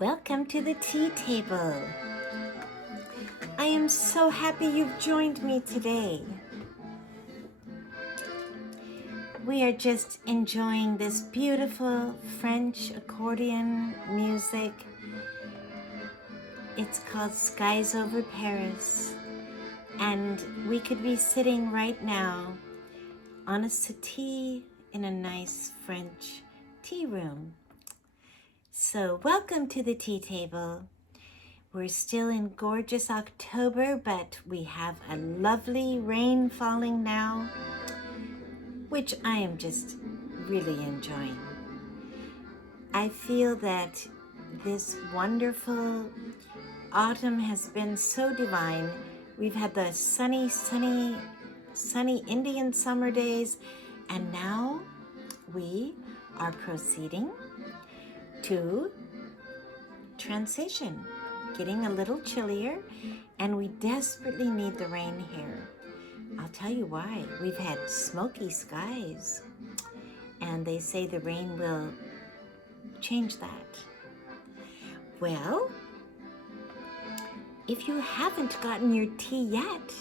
Welcome to the tea table. I am so happy you've joined me today. We are just enjoying this beautiful French accordion music. It's called Skies Over Paris, and we could be sitting right now on a settee in a nice French tea room. So welcome to the tea table. We're still in gorgeous October, but we have a lovely rain falling now, which I am just really enjoying. I feel that this wonderful autumn has been so divine. We've had the sunny Indian summer days, and now we are proceeding to transition, getting a little chillier, and we desperately need the rain here. I'll tell you why. We've had smoky skies, and they say the rain will change that. Well, if you haven't gotten your tea yet,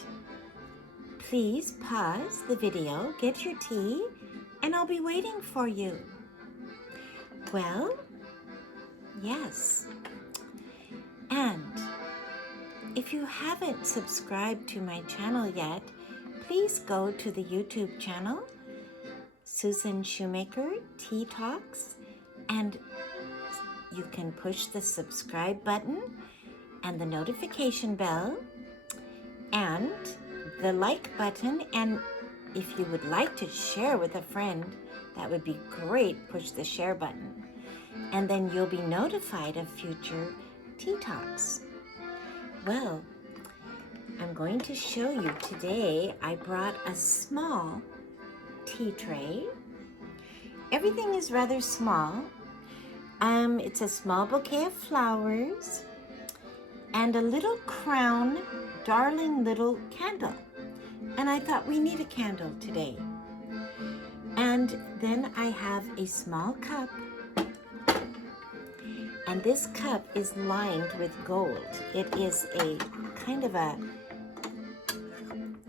please pause the video, get your tea, and I'll be waiting for you. Well, yes. And if you haven't subscribed to my channel yet, please go to the YouTube channel, Susan Shoemaker Tea Talks, and you can push the subscribe button and the notification bell and the like button. And if you would like to share with a friend, that would be great. Push the share button. And then you'll be notified of future tea talks. Well, I'm going to show you today. I brought a small tea tray. Everything is rather small. It's a small bouquet of flowers and a little crown, darling little candle. And I thought we need a candle today. And then I have a small cup. And this cup is lined with gold. It is a kind of a,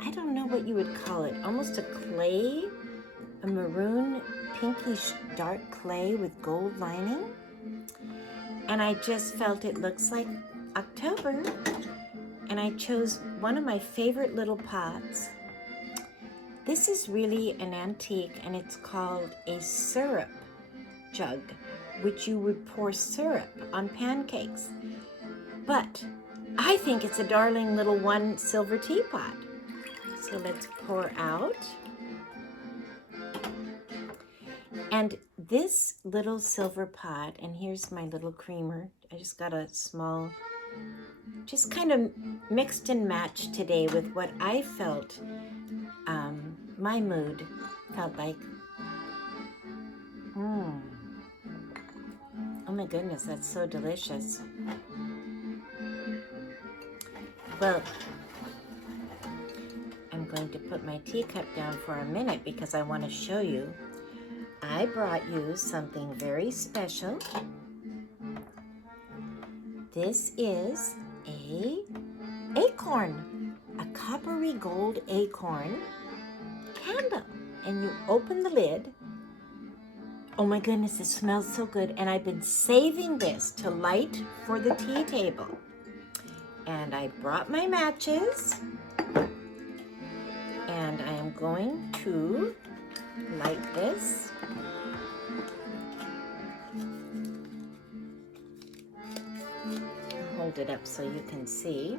I don't know what you would call it, almost a clay, a maroon, pinkish, dark clay with gold lining. And I just felt it looks like October. And I chose one of my favorite little pots. This is really an antique, and it's called a syrup jug, which you would pour syrup on pancakes. But I think it's a darling little one silver teapot. So let's pour out. And this little silver pot, and here's my little creamer. I just got a small, just kind of mixed and matched today with what I felt, my mood felt like. Oh my goodness, that's so delicious. Well, I'm going to put my teacup down for a minute because I want to show you. I brought you something very special. This is a acorn, a coppery gold acorn candle. And you open the lid. Oh my goodness, it smells so good. And I've been saving this to light for the tea table. And I brought my matches. And I am going to light this. Hold it up so you can see.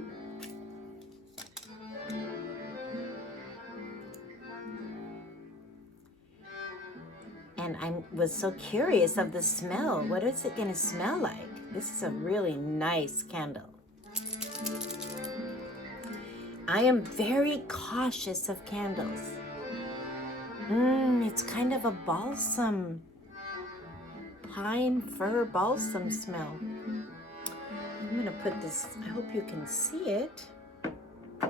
And I was so curious of the smell. What is it going to smell like? This is a really nice candle. I am very cautious of candles. It's kind of a balsam, pine fir balsam smell. I'm going to put this, I hope you can see it. I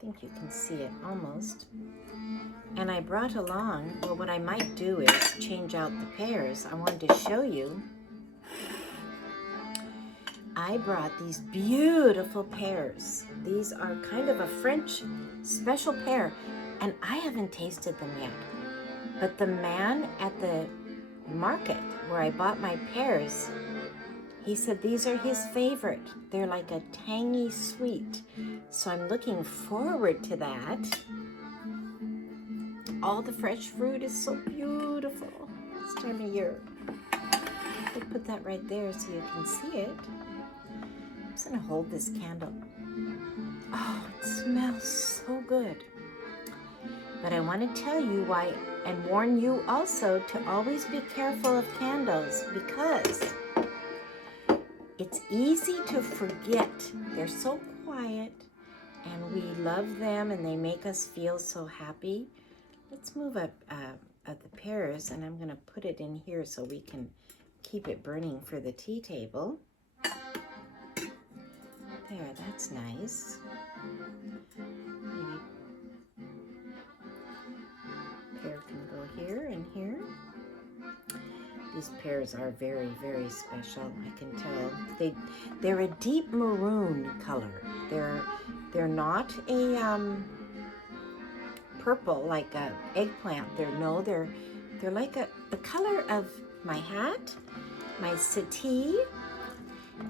think you can see it almost. And I brought along, well, what I might do is change out the pears. I wanted to show you I brought these beautiful pears. These are kind of a French special pear, and I haven't tasted them yet. But the man at the market where I bought my pears, he said these are his favorite. They're like a tangy sweet. So I'm looking forward to that. All the fresh fruit is so beautiful this time of year. I'll put that right there so you can see it. I'm just gonna hold this candle. Oh, it smells so good. But I want to tell you why and warn you also to always be careful of candles, because it's easy to forget. They're so quiet and we love them and they make us feel so happy. Let's move up the pears, and I'm going to put it in here so we can keep it burning for the tea table. There, that's nice. Maybe pear can go here and here. These pears are very, very special. I can tell. They're a deep maroon color. They're not a purple like a eggplant. They're like the color of my hat, my settee,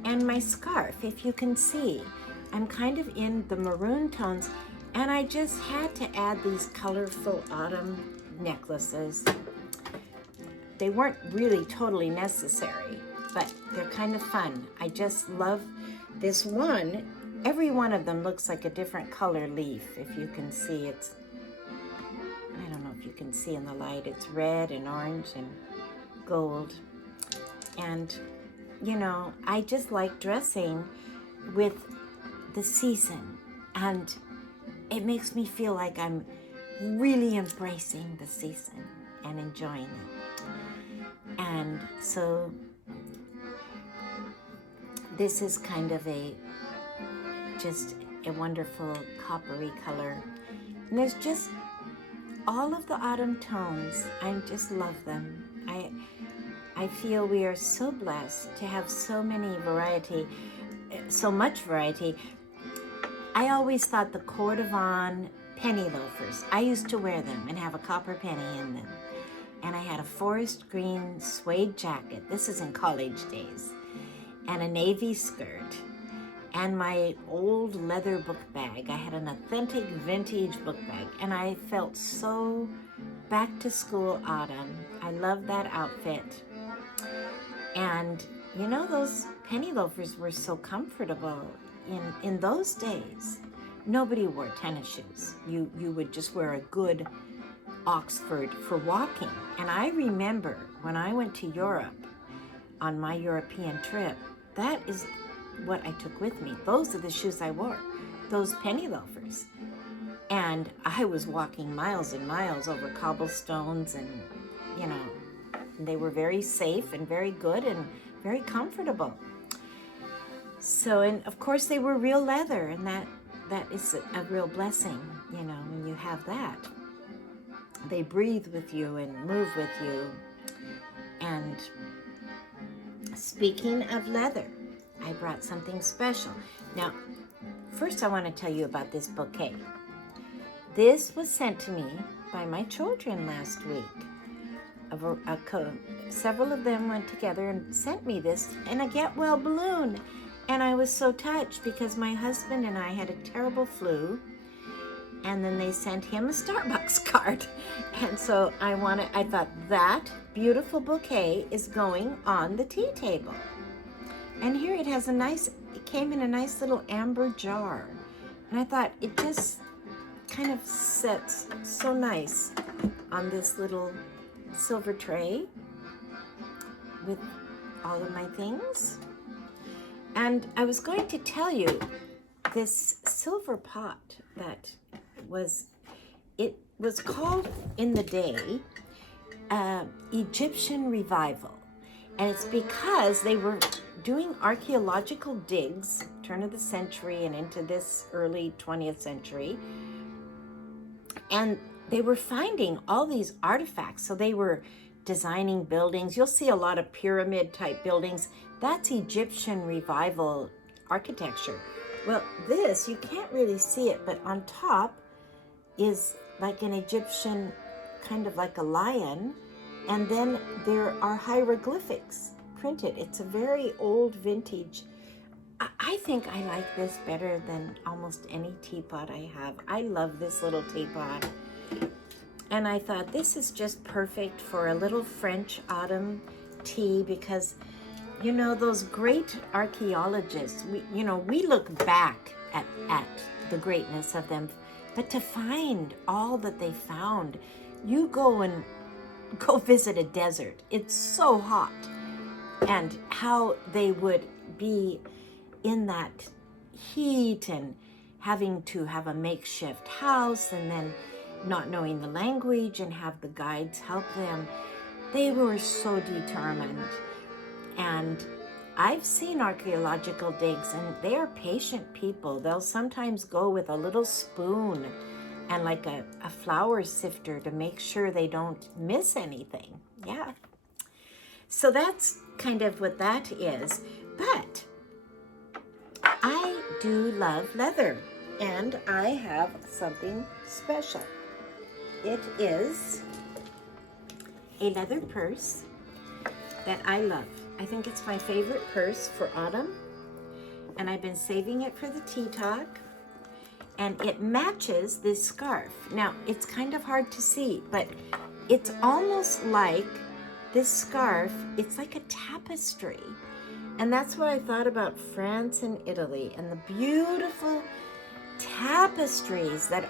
and my scarf. If you can see, I'm kind of in the maroon tones, and I just had to add these colorful autumn necklaces. They weren't really totally necessary, but they're kind of fun. I just love this one. Every one of them looks like a different color leaf. If you can see, it's, I don't know if you can see in the light, it's red and orange and gold. And, you know, I just like dressing with the season, and it makes me feel like I'm really embracing the season and enjoying it. And so this is kind of just a wonderful coppery color. And there's just all of the autumn tones. I just love them. I feel we are so blessed to have so much variety. I always thought the Coeur d'Avon penny loafers, I used to wear them and have a copper penny in them. And I had a forest green suede jacket. This is in college days. And a navy skirt. And my old leather book bag. I had an authentic vintage book bag. And I felt so back to school autumn. I love that outfit. And you know, those penny loafers were so comfortable in those days. Nobody wore tennis shoes. You would just wear a good Oxford for walking. And I remember when I went to Europe on my European trip, that is what I took with me. Those are the shoes I wore, those penny loafers. And I was walking miles and miles over cobblestones, and, you know, they were very safe and very good and very comfortable. So, and of course they were real leather, and that is a real blessing, you know, when you have that. They breathe with you and move with you. And speaking of leather, I brought something special. Now, first I want to tell you about this bouquet. This was sent to me by my children last week. Several of them went together and sent me this in a get well balloon. And I was so touched because my husband and I had a terrible flu. And then they sent him a Starbucks card. And so I thought that beautiful bouquet is going on the tea table. And here it came in a nice little amber jar. And I thought it just kind of sits so nice on this little silver tray with all of my things. And I was going to tell you this silver pot that it was called in the day Egyptian Revival. And it's because they were doing archaeological digs, turn of the century and into this early 20th century. And they were finding all these artifacts. So they were designing buildings. You'll see a lot of pyramid type buildings. That's Egyptian revival architecture. Well, this, you can't really see it, but on top is like an Egyptian, kind of like a lion. And then there are hieroglyphics printed. It's a very old vintage. I think I like this better than almost any teapot I have. I love this little teapot. And I thought this is just perfect for a little French autumn tea because, you know, those great archaeologists, we look back at the greatness of them, but to find all that they found, you go visit a desert. It's so hot. And how they would be in that heat and having to have a makeshift house and then not knowing the language and have the guides help them. They were so determined. And I've seen archaeological digs and they are patient people. They'll sometimes go with a little spoon and like a flour sifter to make sure they don't miss anything. Yeah. So that's kind of what that is. But I do love leather, and I have something special. It is a leather purse that I love. I think it's my favorite purse for autumn, and I've been saving it for the tea talk, and it matches this scarf. Now, it's kind of hard to see, but it's almost like this scarf, it's like a tapestry. And that's what I thought about France and Italy and the beautiful tapestries that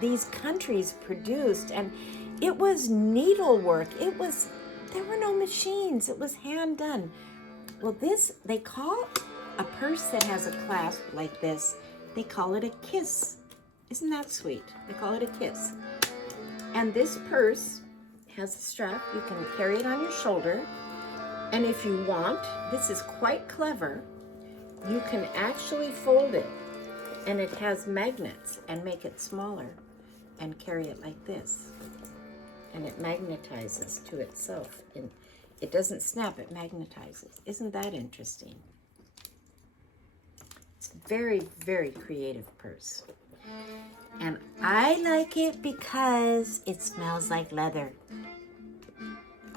these countries produced. And it was needlework. There were no machines. It was hand done. Well, this, they call a purse that has a clasp like this, they call it a kiss. Isn't that sweet? They call it a kiss. And this purse has a strap. You can carry it on your shoulder. And if you want, this is quite clever, you can actually fold it, and it has magnets, and make it smaller and carry it like this. And it magnetizes to itself. And it doesn't snap, it magnetizes. Isn't that interesting? It's a very, very creative purse. And I like it because it smells like leather.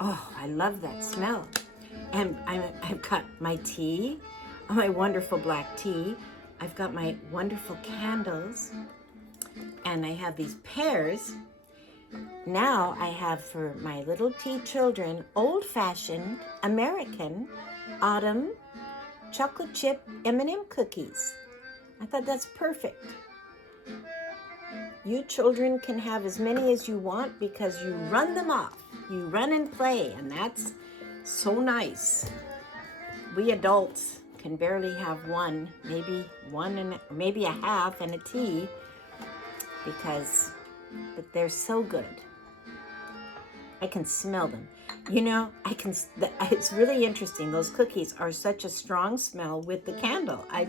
Oh, I love that smell. And I've got my tea, my wonderful black tea. I've got my wonderful candles. And I have these pears. Now I have for my little tea children, old-fashioned American autumn chocolate chip M&M cookies. I thought that's perfect. You children can have as many as you want because you run them off. You run and play, and that's so nice. We adults can barely have one, maybe a half and a tea, but they're so good. I can smell them. You know, it's really interesting. Those cookies are such a strong smell with the candle. I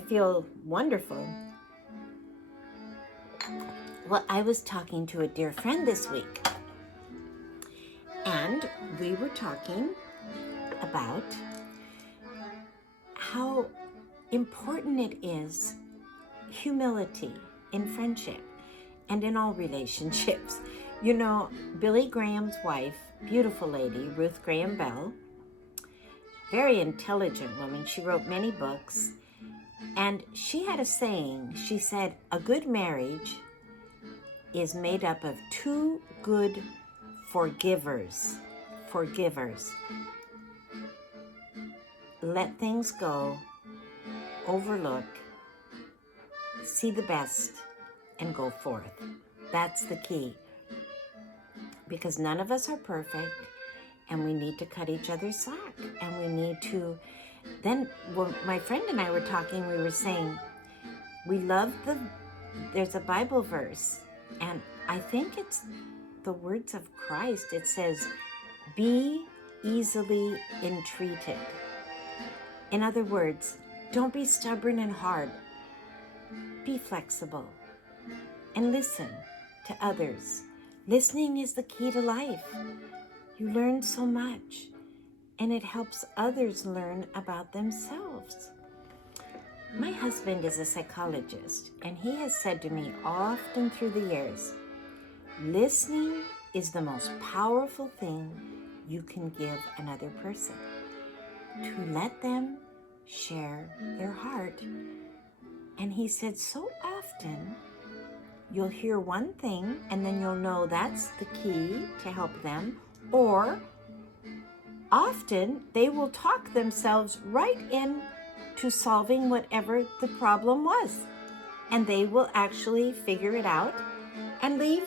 feel wonderful. Well, I was talking to a dear friend this week, and we were talking about how important it is, humility in friendship and in all relationships. You know, Billy Graham's wife, beautiful lady, Ruth Graham Bell, very intelligent woman. She wrote many books, and she had a saying. She said, a good marriage is made up of two good forgivers. Let things go, overlook, see the best, and go forth. That's the key. Because none of us are perfect, and we need to cut each other slack, and we need to, then, when my friend and I were talking, we were saying, there's a Bible verse, and I think it's the words of Christ. It says, be easily entreated. In other words, don't be stubborn and hard. Be flexible and listen to others. Listening is the key to life. You learn so much, and it helps others learn about themselves. My husband is a psychologist, and he has said to me often through the years, listening is the most powerful thing you can give another person. To let them share their heart. And he said so often, you'll hear one thing and then you'll know that's the key to help them, or often they will talk themselves right into solving whatever the problem was, and they will actually figure it out and leave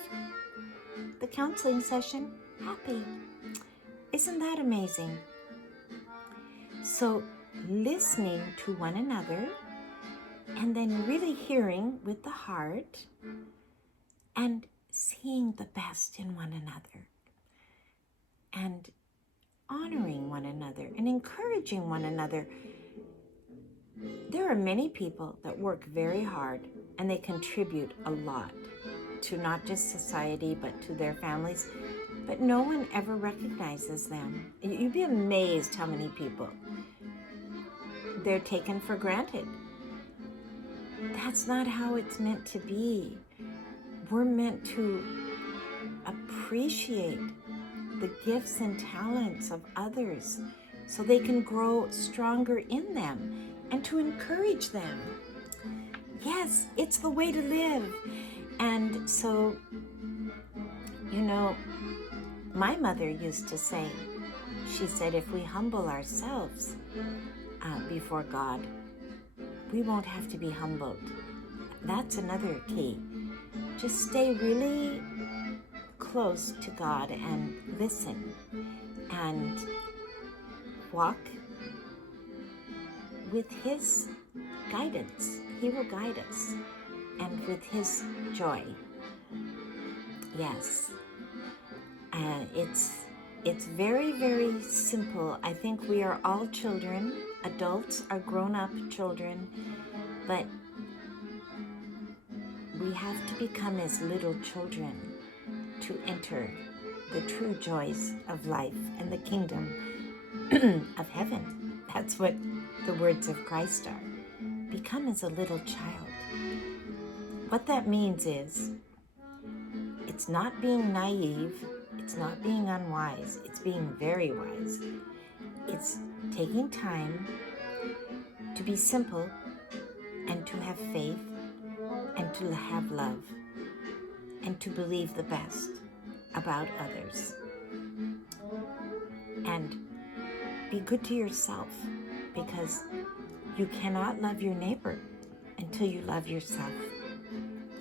the counseling session happy. Isn't that amazing? So listening to one another and then really hearing with the heart and seeing the best in one another and honoring one another and encouraging one another. There are many people that work very hard and they contribute a lot to not just society but to their families, but no one ever recognizes them. You'd be amazed how many people they're taken for granted. That's not how it's meant to be. We're meant to appreciate the gifts and talents of others so they can grow stronger in them and to encourage them. Yes, it's the way to live. And so, my mother used to say, she said, if we humble ourselves before God, we won't have to be humbled. That's another key. Just stay really close to God and listen and walk with His guidance. He will guide us, and with His joy. Yes. It's very, very simple. I think we are all children. Adults are grown-up children, but we have to become as little children to enter the true joys of life and the kingdom of heaven. That's what the words of Christ are. Become as a little child. What that means is, it's not being naive, it's not being unwise, it's being very wise. It's taking time to be simple and to have faith and to have love and to believe the best about others. And be good to yourself, because you cannot love your neighbor until you love yourself.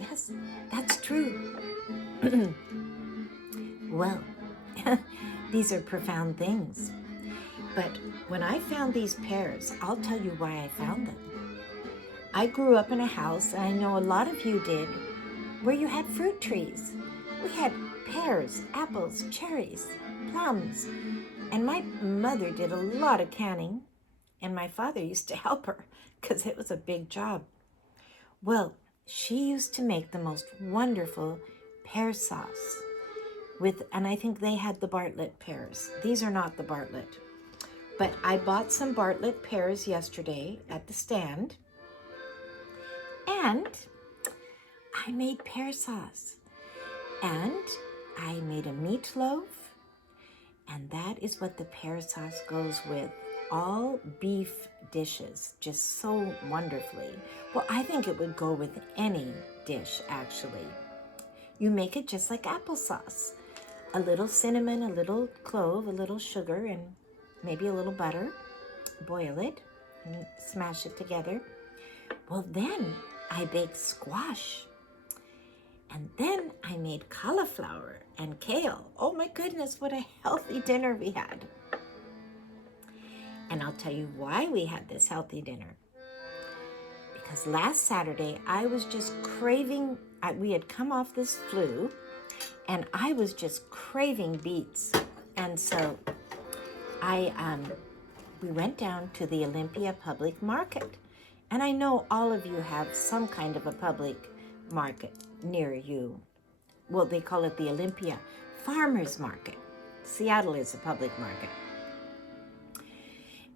Yes, that's true. Well, these are profound things. But when I found these pears, I'll tell you why I found them. I grew up in a house, and I know a lot of you did, where you had fruit trees. We had pears, apples, cherries, plums, and my mother did a lot of canning, and my father used to help her because it was a big job. Well, she used to make the most wonderful pear sauce and I think they had the Bartlett pears. These are not the Bartlett. But I bought some Bartlett pears yesterday at the stand, and I made pear sauce, and I made a meatloaf, and that is what the pear sauce goes with. All beef dishes, just so wonderfully. Well, I think it would go with any dish, actually. You make it just like applesauce. A little cinnamon, a little clove, a little sugar, and maybe a little butter. Boil it and smash it together. Well, then I baked squash. And then I made cauliflower and kale. Oh my goodness, what a healthy dinner we had. And I'll tell you why we had this healthy dinner. Because last Saturday, I was just craving, we had come off this flu, and I was just craving beets. And so we went down to the Olympia Public Market. And I know all of you have some kind of a public market near you. Well, they call it the Olympia Farmers Market. Seattle is a public market.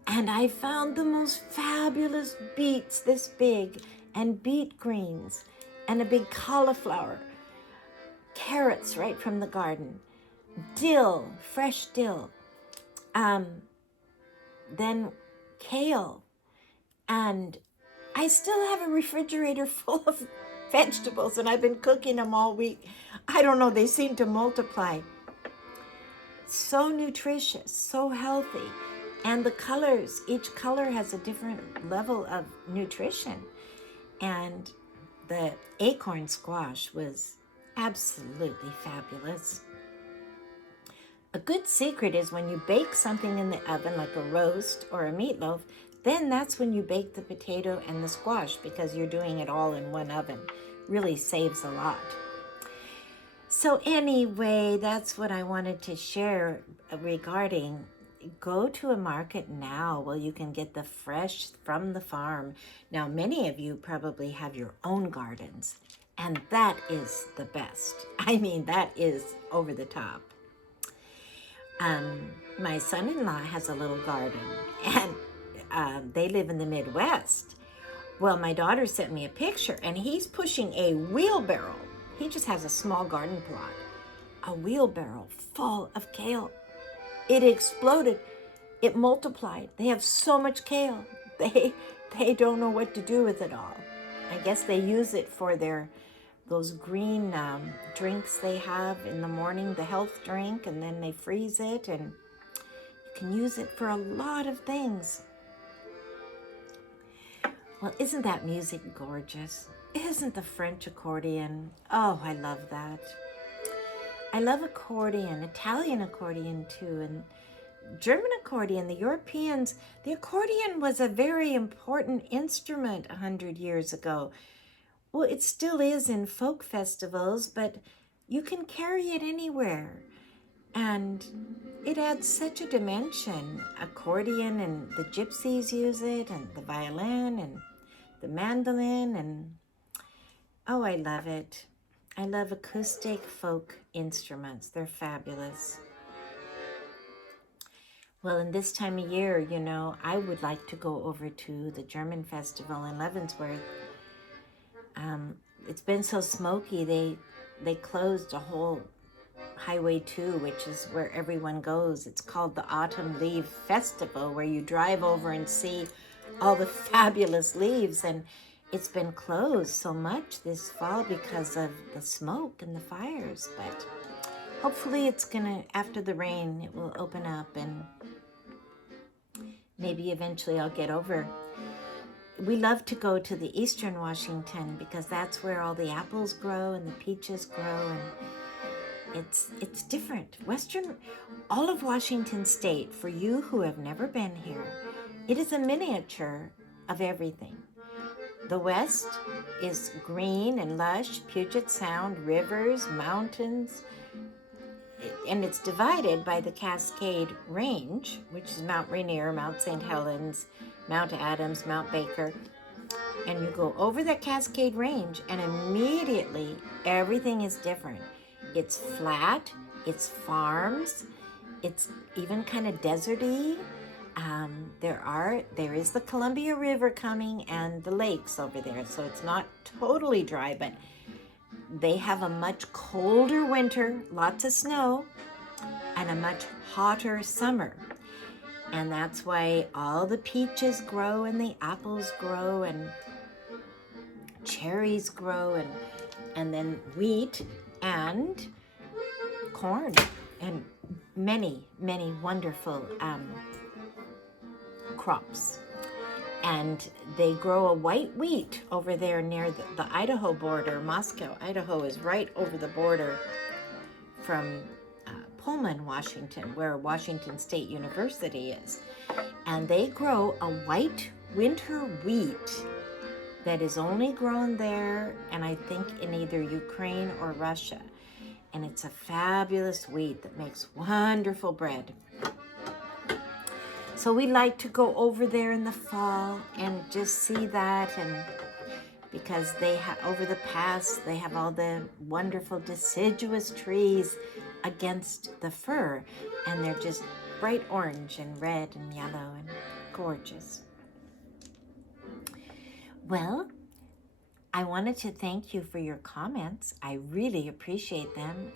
And I found the most fabulous beets this big, and beet greens, and a big cauliflower, carrots right from the garden, dill, fresh dill, then kale, and I still have a refrigerator full of vegetables, and I've been cooking them all week. I don't know, they seem to multiply. So nutritious, so healthy. And the colors, each color has a different level of nutrition. And the acorn squash was absolutely fabulous. A good secret is when you bake something in the oven, like a roast or a meatloaf, then that's when you bake the potato and the squash, because you're doing it all in one oven. Really saves a lot. So anyway, that's what I wanted to share regarding go to a market now where you can get the fresh from the farm. Now, many of you probably have your own gardens, and that is the best. I mean, that is over the top. My son-in-law has a little garden, and they live in the Midwest. Well, my daughter sent me a picture, and he's pushing a wheelbarrow. He just has a small garden plot. A wheelbarrow full of kale. It exploded. It multiplied. They have so much kale. They don't know what to do with it all. I guess they use it for those green drinks they have in the morning, the health drink, and then they freeze it, and you can use it for a lot of things. Well, isn't that music gorgeous? Isn't the French accordion? Oh, I love that. I love accordion, Italian accordion too, and German accordion. The Europeans, the accordion was a very important instrument 100 years ago. Well, it still is in folk festivals, but you can carry it anywhere. And it adds such a dimension. Accordion, and the gypsies use it, and the violin, and the mandolin, and oh, I love it. I love acoustic folk instruments. They're fabulous. Well, in this time of year, you know, I would like to go over to the German festival in Leavenworth. It's been so smoky, they closed a whole Highway 2, which is where everyone goes. It's called the Autumn Leaf Festival, where you drive over and see all the fabulous leaves, and it's been closed so much this fall because of the smoke and the fires, but hopefully it's gonna, after the rain, it will open up, and maybe eventually I'll get over. We love to go to the Eastern Washington because that's where all the apples grow and the peaches grow, and it's different. All of Washington State, for you who have never been here, it is a miniature of everything. The West is green and lush, Puget Sound, rivers, mountains, and it's divided by the Cascade Range, which is Mount Rainier, Mount St. Helens, Mount Adams, Mount Baker. And you go over that Cascade Range, and immediately everything is different. It's flat, it's farms, it's even kind of deserty. There is the Columbia River coming and the lakes over there, so it's not totally dry, but they have a much colder winter, lots of snow, and a much hotter summer. And that's why all the peaches grow and the apples grow and cherries grow, and then wheat and corn and many, many wonderful crops. And they grow a white wheat over there near the Idaho border. Moscow, Idaho is right over the border from Pullman, Washington, where Washington State University is. And they grow a white winter wheat that is only grown there, and I think in either Ukraine or Russia. And it's a fabulous wheat that makes wonderful bread. So we like to go over there in the fall and just see that, and because they have, over the pass, they have all the wonderful deciduous trees against the fur, and they're just bright orange and red and yellow and gorgeous. Well, I wanted to thank you for your comments. I really appreciate them.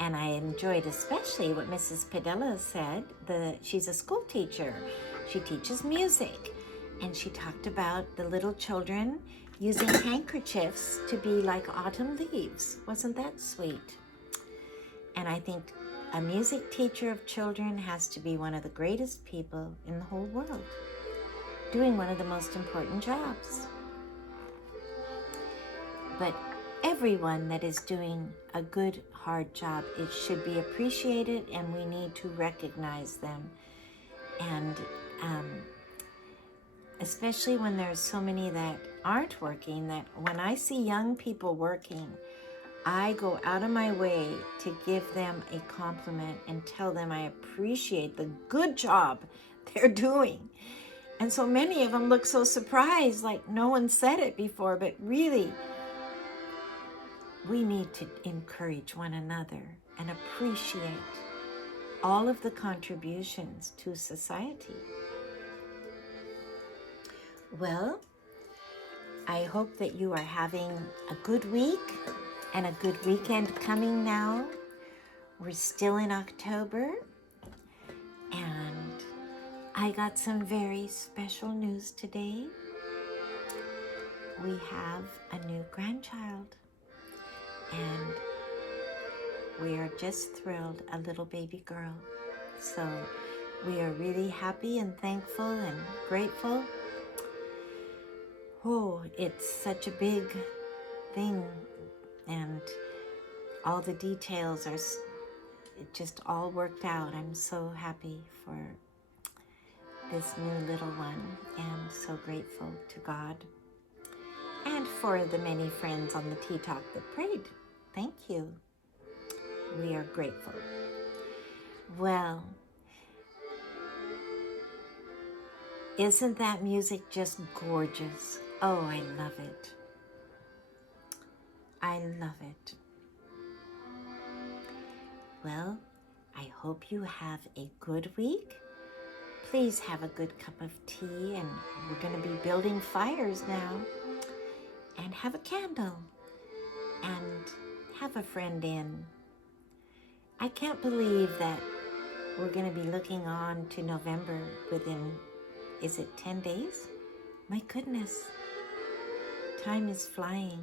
And I enjoyed especially what Mrs. Padilla said. She's a school teacher. She teaches music. And she talked about the little children using handkerchiefs to be like autumn leaves. Wasn't that sweet? And I think a music teacher of children has to be one of the greatest people in the whole world, doing one of the most important jobs. But everyone that is doing a good, hard job, it should be appreciated, and we need to recognize them. And especially when there's so many that aren't working, that when I see young people working, I go out of my way to give them a compliment and tell them I appreciate the good job they're doing. And so many of them look so surprised, like no one said it before, but really, we need to encourage one another and appreciate all of the contributions to society. Well, I hope that you are having a good week and a good weekend coming now. We're still in October, and I got some very special news today. We have a new grandchild, and we are just thrilled, a little baby girl. So we are really happy and thankful and grateful. Oh, it's such a big thing, and all the details are, it just all worked out. I'm so happy for this new little one, and so grateful to God and for the many friends on the Tea Talk that prayed. Thank you. We are grateful. Well, isn't that music just gorgeous? Oh, I love it. I love it. Well, I hope you have a good week. Please have a good cup of tea, and we're going to be building fires now. And have a candle, and have a friend in. I can't believe that we're going to be looking on to November within, is it 10 days? My goodness, time is flying.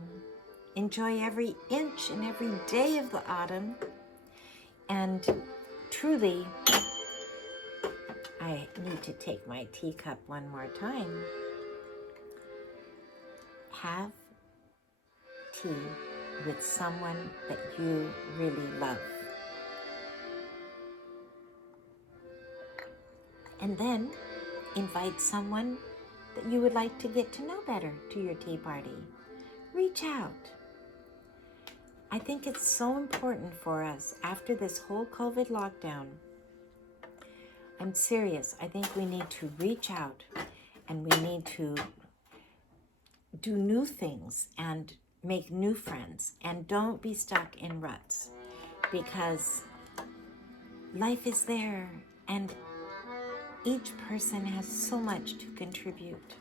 Enjoy every inch and every day of the autumn. And truly, I need to take my teacup one more time. Have tea with someone that you really love. And then invite someone that you would like to get to know better to your tea party. Reach out. I think it's so important for us after this whole COVID lockdown. I'm serious. I think we need to reach out, and we need to do new things and make new friends, and don't be stuck in ruts, because life is there and each person has so much to contribute.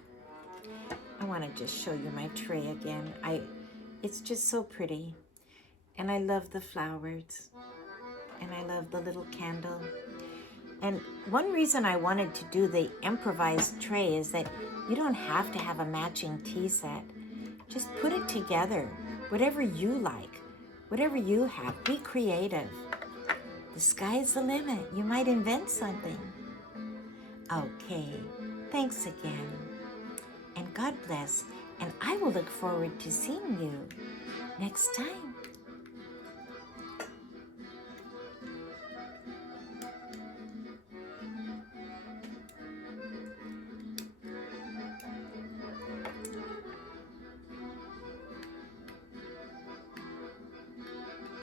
I want to just show you my tray again. It's just so pretty, and I love the flowers, and I love the little candle. And one reason I wanted to do the improvised tray is that you don't have to have a matching tea set. Just put it together, whatever you like, whatever you have. Be creative. The sky's the limit. You might invent something. Okay, thanks again. And God bless. And I will look forward to seeing you next time.